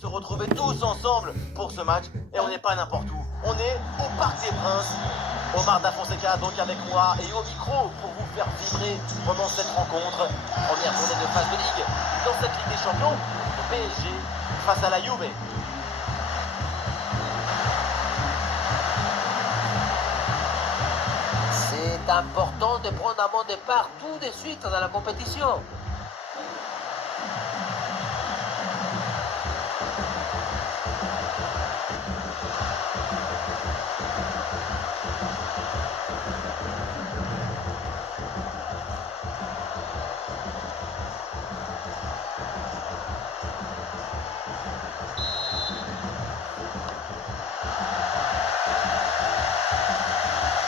Se retrouver tous ensemble pour ce match et on n'est pas n'importe où. On est au Parc des Princes. Omar Da Fonseca donc avec moi et au micro pour vous faire vibrer pendant cette rencontre. Première journée de phase de ligue dans cette Ligue des Champions. Le PSG face à la Juve. C'est important de prendre un bon départ tout de suite dans la compétition.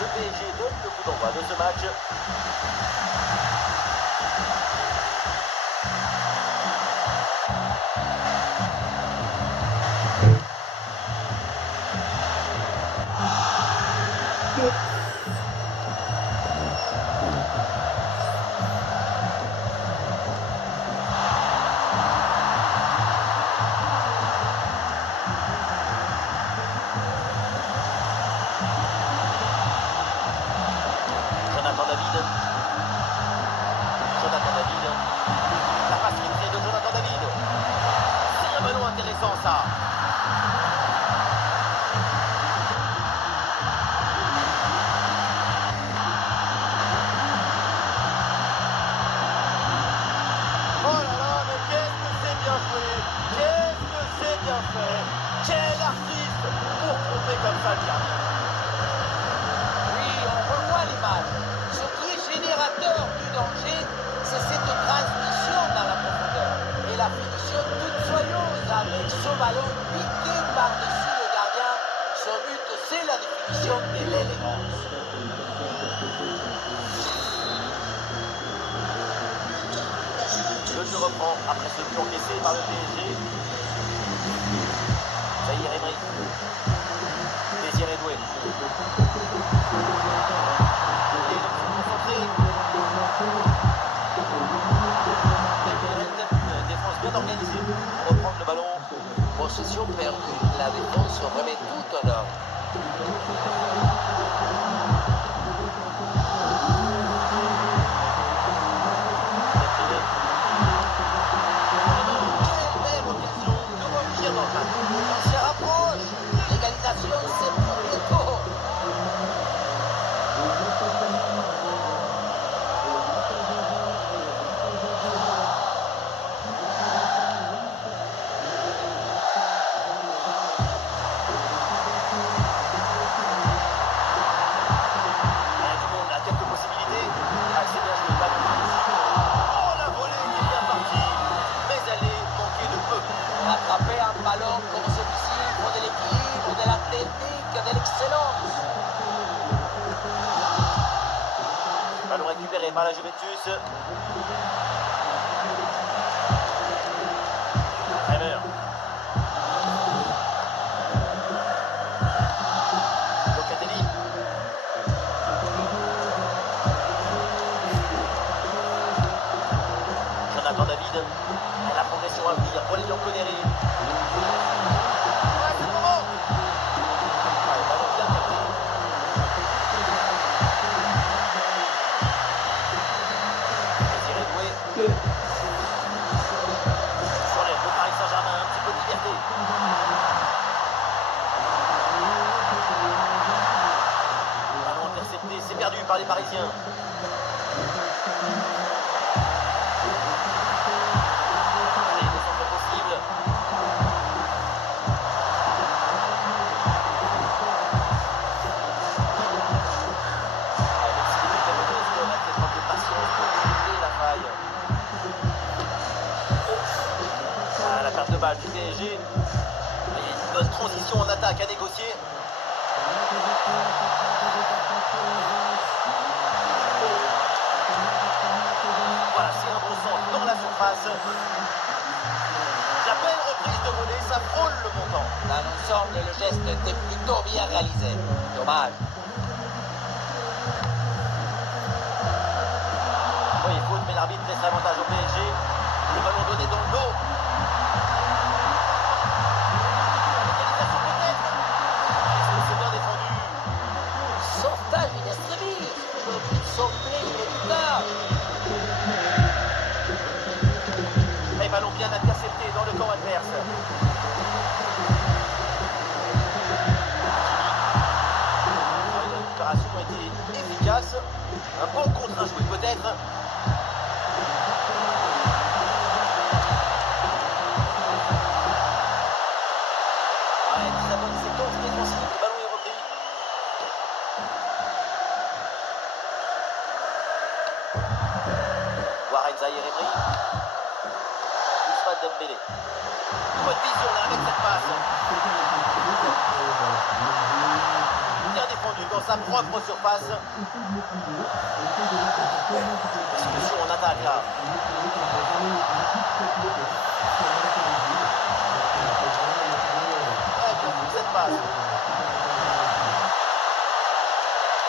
Le PSG donne le coup d'envoi de ce match. Jonathan David. La passe filtrée de Jonathan David. C'est un ballon intéressant ça. Oh là là, mais qu'est-ce que c'est bien joué. Qu'est-ce que c'est bien fait. Quel artiste pour tromper comme ça le gardien. Oui, on revoit l'image. Ce qui est générateur du danger, c'est cette transmission dans la profondeur. Et la finition toute soyeuse avec ce ballon piqué par-dessus le gardien. Son but, c'est la définition de l'élégance. Le jeu reprend après ce but encaissé par le PSG. Zahir Emery. Désiré Doué. Et le petit concentré. Une défense bien organisée pour reprendre le ballon. Possession perdue, la défense remet tout en ordre. Quelle belle occasion de revenir dans le match. On se rapproche. L'égalisation, c'est pour bientôt. Tout le monde a quelques possibilités. Ah, c'est bien joué, le ballon. Oh, la volée qui est bien partie. Mais elle est manquée de peu. Attraper un ballon comme celui-ci, il faut de l'équilibre, de la technique, de l'excellence. Ballon récupéré par la Juventus. Bremer. Locatelli. Jonathan David. Et la progression à venir pour les Bianconeri. Ouais, c'est le moment. Ah, le ballon bien capté. Désiré Doué. Soirée pour Paris Saint-Germain, un petit peu de liberté. Ballon intercepté, c'est perdu par les Parisiens. Allez, le centre possible. Même si l'équipe japonaise aurait peut-être un peu de patience pour combler la faille. Ah, la perte de balle du PSG. Et une bonne transition en attaque à négocier. Voilà, c'est un bon centre dans la surface. La belle reprise de volée, ça frôle le montant. Dans l'ensemble, le geste était plutôt bien réalisé. Dommage. Oui, faute, mais l'arbitre laisse l'avantage au PSG. Le ballon donné dans le dos. attention là avec cette passe. Bien défendu dans sa propre surface. Discussion en attaque là. Ouais, bien vu cette passe.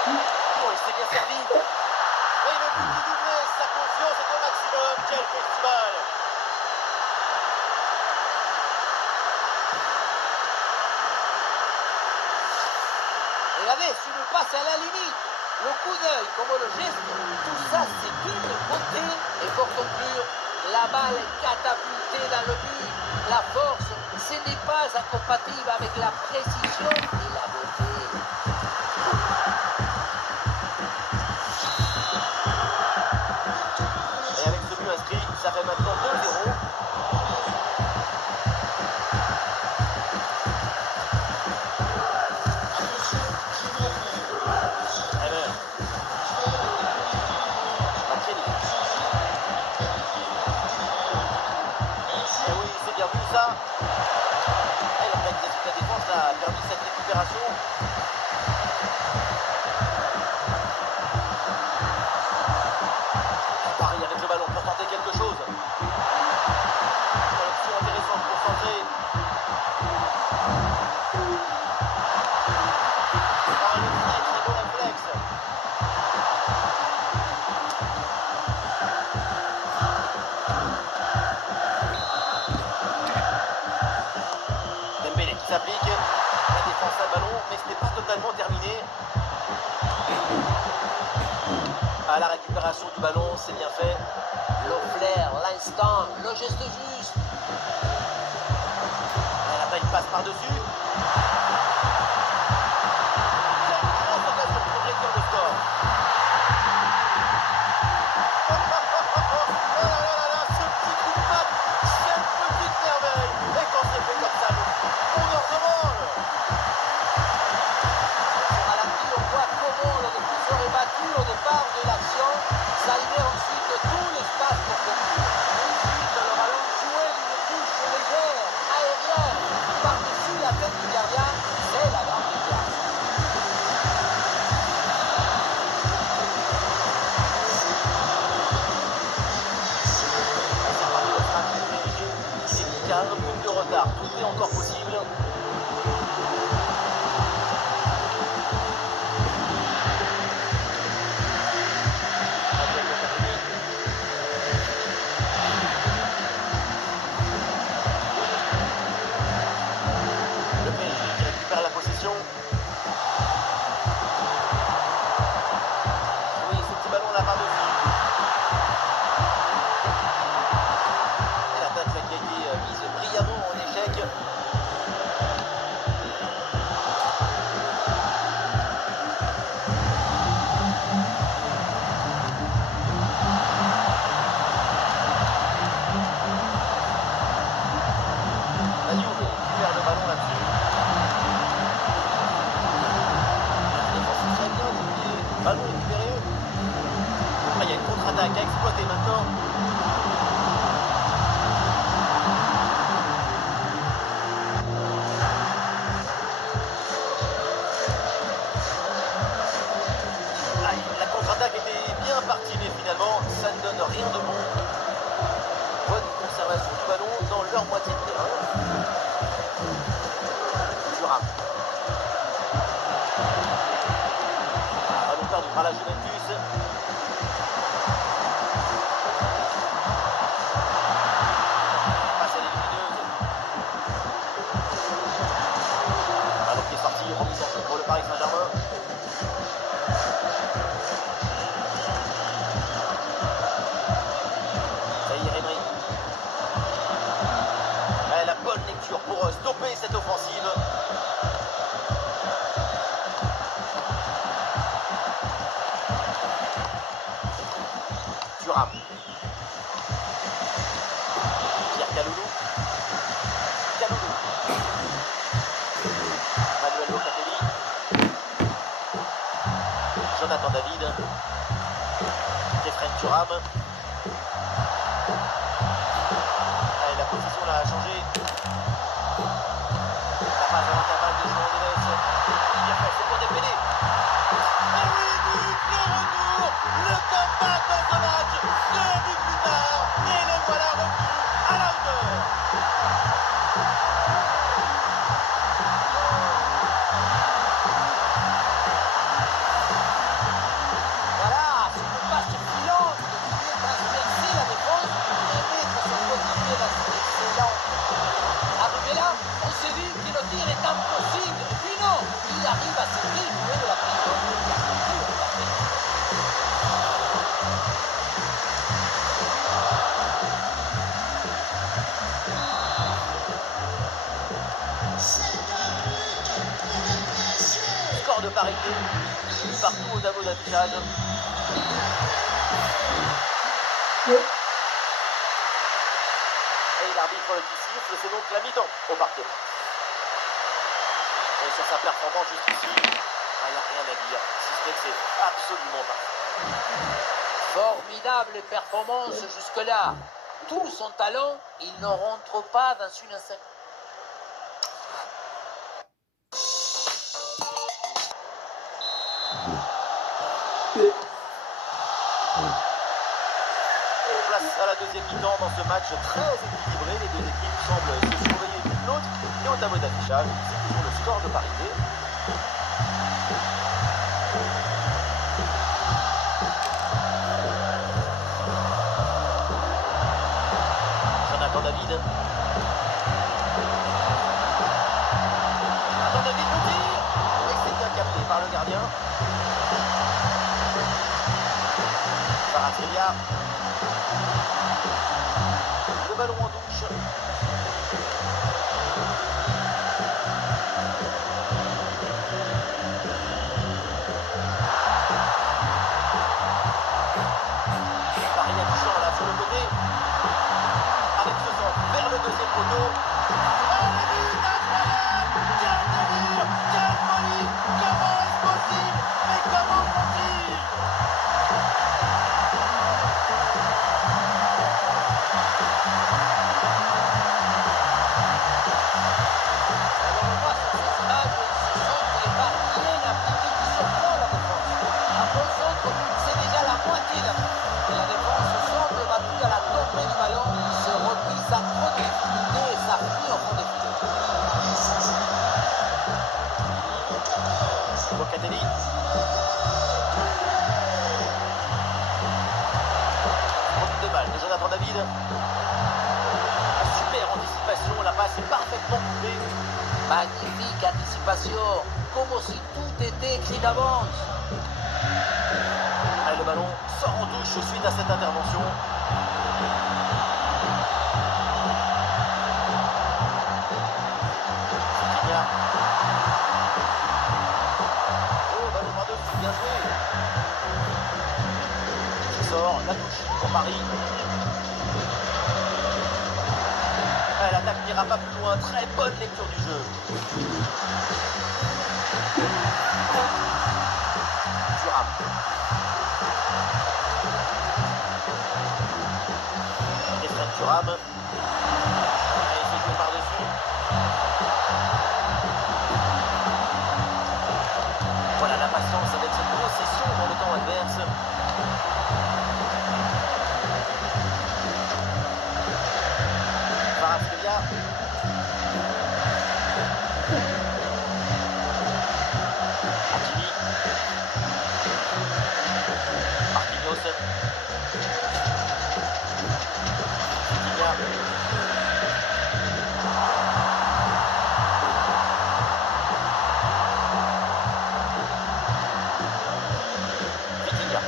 Oh, il s'est bien servi. Et le but du doublé, sa confiance est au maximum. Quel festival! Regardez, si une passe à la limite, le coup d'œil comme le geste, tout ça c'est d'une beauté. Et pour conclure, la balle est catapultée dans le but. La force, ce n'est pas incompatible avec la précision et la beauté. Et avec ce but inscrit, ça fait maintenant 2-0. Ça. Et l'organisation de la défense a permis cette récupération. Paris avec le ballon pour tenter quelque chose. Une option intéressante pour centrer. Oh, le très beau réflexe. Dembélé qui s'applique, la défense à ballon, mais ce n'est pas totalement terminé. À la récupération du ballon, c'est bien fait. Le flair, l'instant, le geste juste. Et la balle passe par-dessus. Quelle grande occasion pour réduire le score. Oh là là là, ce petit coup de patte, cette petite merveille. Et quand c'est fait comme ça, on en demande. À la ralenti, on voit comment le défenseur est battu au départ de l'action. Ça libère ensuite tout l'espace pour conclure. Ensuite, le ballon joué d'une touche légère, aérienne, par-dessus la tête du gardien. C'est la grande déclaration. Il y a un but de retard, tout est encore possible. Le PSG qui récupère la possession. Oui, ce petit ballon là par-dessus. Et l'attaque qui a été mise brillamment en échec. La Juve récupère le ballon là-dessus. La défense est très bien dépliée. Ballon récupéré. Ah, il y a une contre-attaque à exploiter maintenant. Aïe, la contre-attaque était bien partie, mais finalement, ça ne donne rien de bon. Bonne conservation du ballon dans leur moitié de terrain. Thuram. Ballon perdu par la Juventus. Passe à l'élimineuse. Ballon qui est sorti, remise en jeu pour le Paris Saint-Germain. Emery. La bonne lecture pour stopper cette offensive. Thuram. Pierre Kaloulou. Kaloulou. Manuel Locatelli. Jonathan David. Kefren Thuram. La position là a changé. partout au tableau d'affichage. Et l'arbitre qui siffle, c'est donc la mi-temps au Parc des Princes. Et sur sa performance jusqu'ici, il n'y a rien à dire, si ce n'est que c'est absolument parfait. Formidable performance jusque-là. Tout son talent, il ne rentre pas dans une enceinte. Place à la deuxième mi-temps dans ce match très équilibré. Les deux équipes semblent se surveiller l'une l'autre. Et au tableau d'affichage, c'est toujours le score de parité. Jonathan David. Jonathan David le tire. Et c'est bien capté par le gardien. Kvaratskhelia. Le ballon en touche. Paris touchant là sur le côté. Avec ce centre vers le deuxième poteau. Oh, le but incroyable! Quel délire! Quelle folie! Comment est-ce possible? Mais comment possible? Locatelli. Profite de balle de Jonathan David. Super anticipation, la passe est parfaitement coupée. Magnifique anticipation, comme si tout était écrit d'avance. Allez, le ballon sort en touche suite à cette intervention. Vitinha. Oh, ballon par dessus, bien joué. Qui sort, la touche pour Paris. L'attaque n'ira pas plus loin, très bonne lecture du jeu. Thuram. Efren Thuram. Et il fait jouer par-dessus. Voilà la patience avec cette possession dans le camp adverse. Kvaratskhelia. Hakimi. Marquinhos. Vitinha. Vitinha.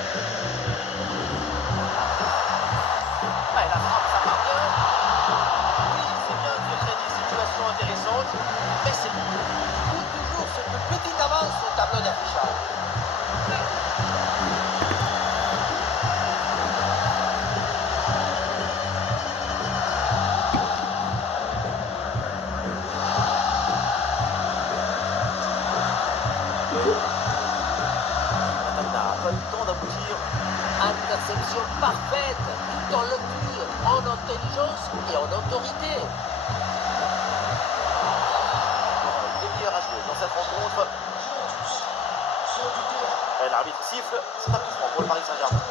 Et la frappe, ça part bien. Oui, c'est bien de créer des situations intéressantes, mais c'est bon. Toujours cette petite avance au tableau d'affichage. L'attaque n'a pas eu le temps d'aboutir. Interception parfaite, tout en lecture, en intelligence et en autorité. Il est meilleur à jouer dans cette rencontre. Et l'arbitre siffle, c'est un coup franc pour le Paris Saint-Germain.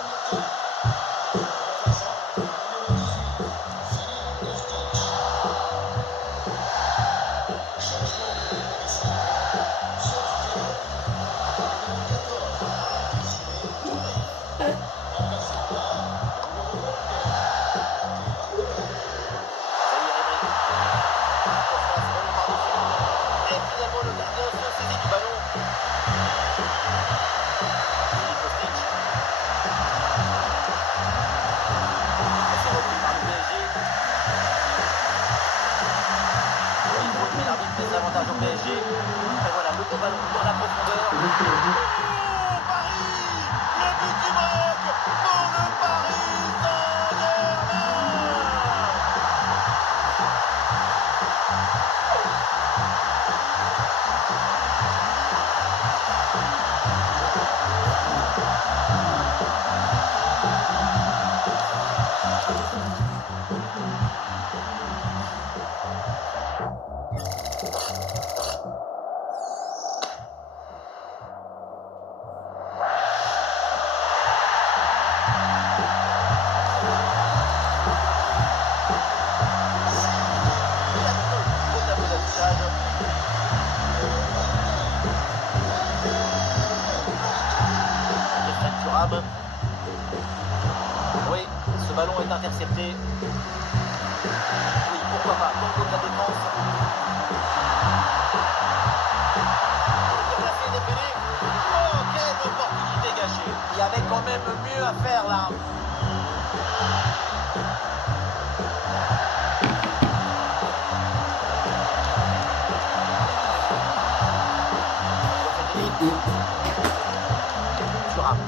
Et finalement le gardien se saisit du ballon. Philippe Kostic. Et c'est repris par le PSG. Il faut que l'arbitre mette l'avantage au PSG. Et voilà, le beau ballon dans la profondeur. Oh, Paris est intercepté. Oui, pourquoi pas, dans de la défense. Bien placé, Dembélé. Oh, quelle opportunité gâchée. Il y avait quand même mieux à faire là. Thuram.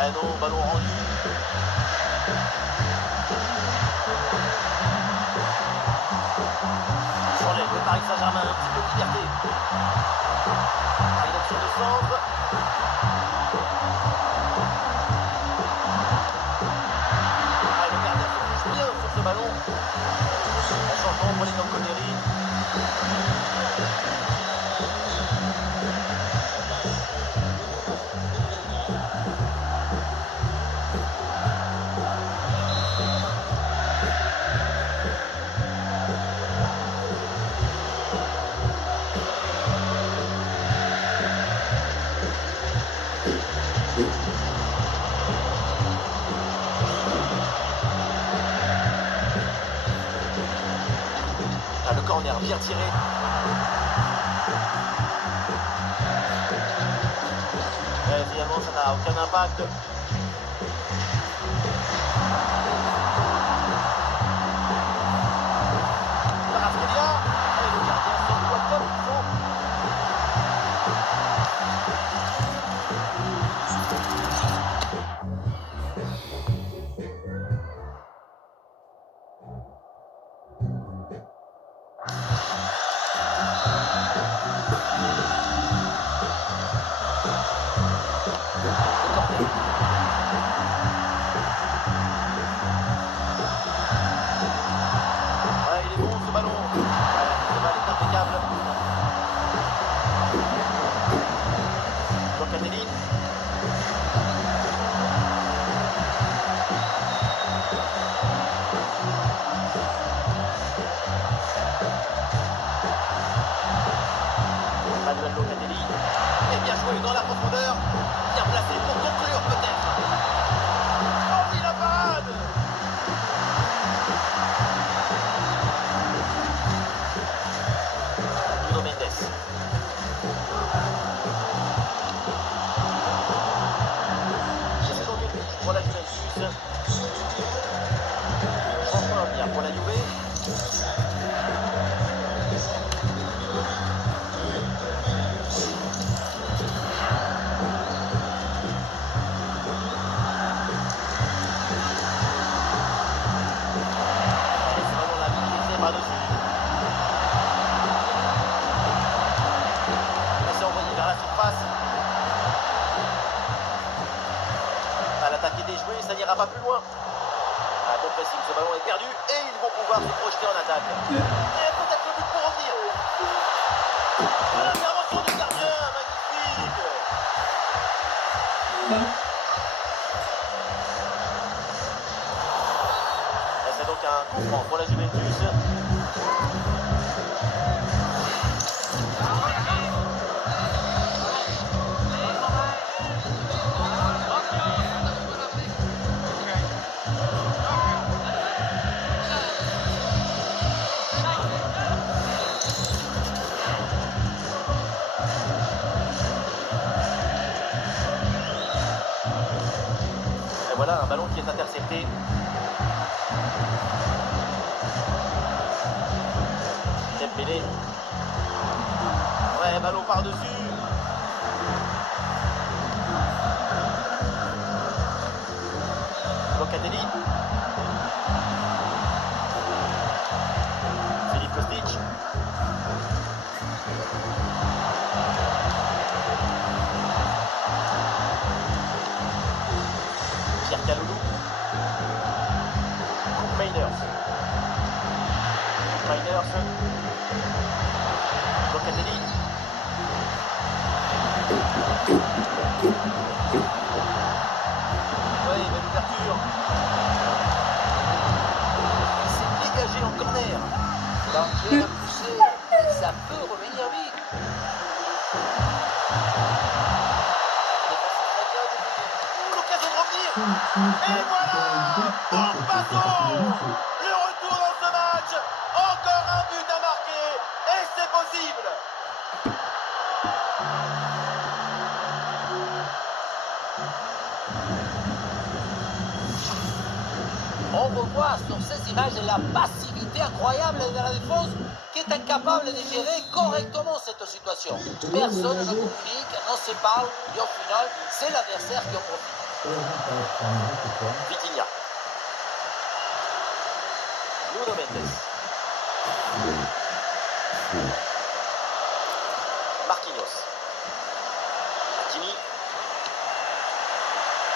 Ah non, ballon rendu. J'enlève le Paris Saint-Germain, un petit peu de liberté. Une option de centre. Ah, le gardien se bouge bien sur ce ballon. Un changement pour les Connery. Ah, le corner bien tiré. Ouais, finalement, ça n'a aucun impact. Kvaratskhelia. Et le gardien se doit comme il faut. Ouais, il est bon ce ballon. Ouais, ce ballon est impeccable. Locatelli. Manuel Locatelli. Et bien joué dans la profondeur. Bien placé pour conclure peut-être. Oh oui, la parade. Nuno Mendes. C'est donc une touche pour la Juventus. Changement bien pour la Juve. Allez, c'est vraiment la maîtrise par-dessus. Et c'est envoyé vers la surface. À l'attaque est déjouée, ça n'ira pas plus loin. Ah, bon pressing, ce ballon est perdu et ils vont pouvoir se projeter en attaque. Et peut-être le but pour revenir. L'intervention du gardien, magnifique. Et c'est donc un coup franc pour la Juventus. Et voilà un ballon qui est intercepté. Dembélé. Ouais, ballon par-dessus. Locatelli. Philippe Kostic. Pierre Kaloulou. Miners. Locatelli. Ouais, belle ouverture. Il s'est dégagé en corner. Danger à pousser. Ça peut revenir vite. L'occasion de revenir. Et voilà, Passo, le retour dans ce match. Encore un but à marquer. Et c'est possible. On revoit sur ces images la passivité incroyable de la défense qui est incapable de gérer correctement cette situation. Personne ne communique, ne se parle et au final, c'est l'adversaire qui en profite. Vitinha. Nuno Mendes. Marquinhos. Hakimi.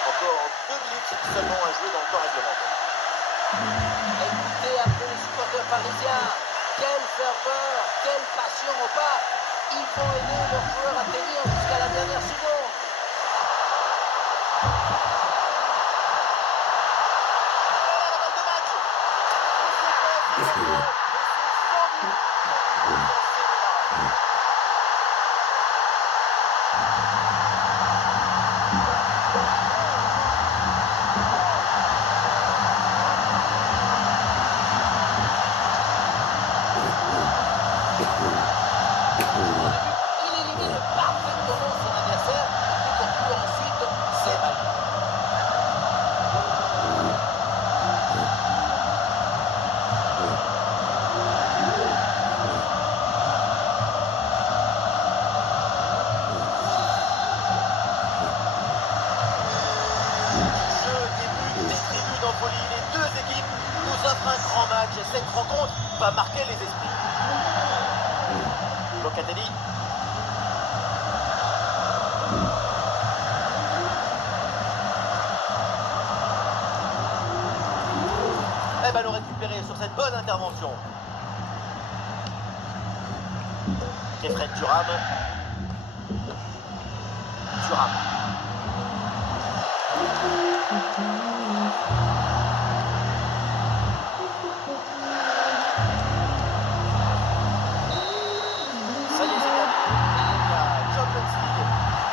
Encore 2 minutes seulement à jouer dans le temps réglementaire. Écoutez un peu les supporters parisiens. Quelle ferveur, quelle passion au pas. Ils vont aider leurs joueurs à tenir jusqu'à la dernière seconde. Il élimine parfaitement son adversaire qui conclut ensuite ses balles. Jeu, des buts, des tribunes en folie, les deux équipes nous offrent un grand match et cette rencontre va marquer les esprits. Locatelli. Eh ben, le récupérer sur cette bonne intervention. Kefren Thuram. Thuram. Ça y est, c'est terminé. Et la Champions League.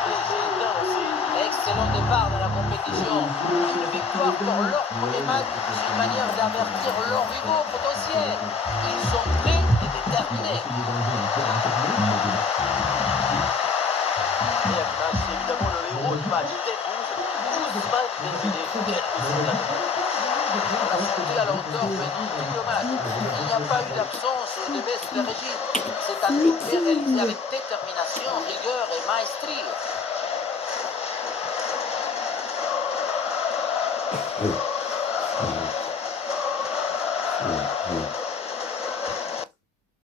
PSG est bien lancé. Excellent départ de la compétition. Une victoire pour leur premier match, c'est une manière d'avertir leurs rivaux potentiels. Ils sont prêts et déterminés. Et à l'image, c'est évidemment le héros du match. Dembouz, Ousmane Dembélé. Quel résultat. On a senti à la hauteur pendant tout le match. Il n'y a pas eu d'absence ou de baisse de régime. C'est un triplé réalisé avec détermination, rigueur et maestrie.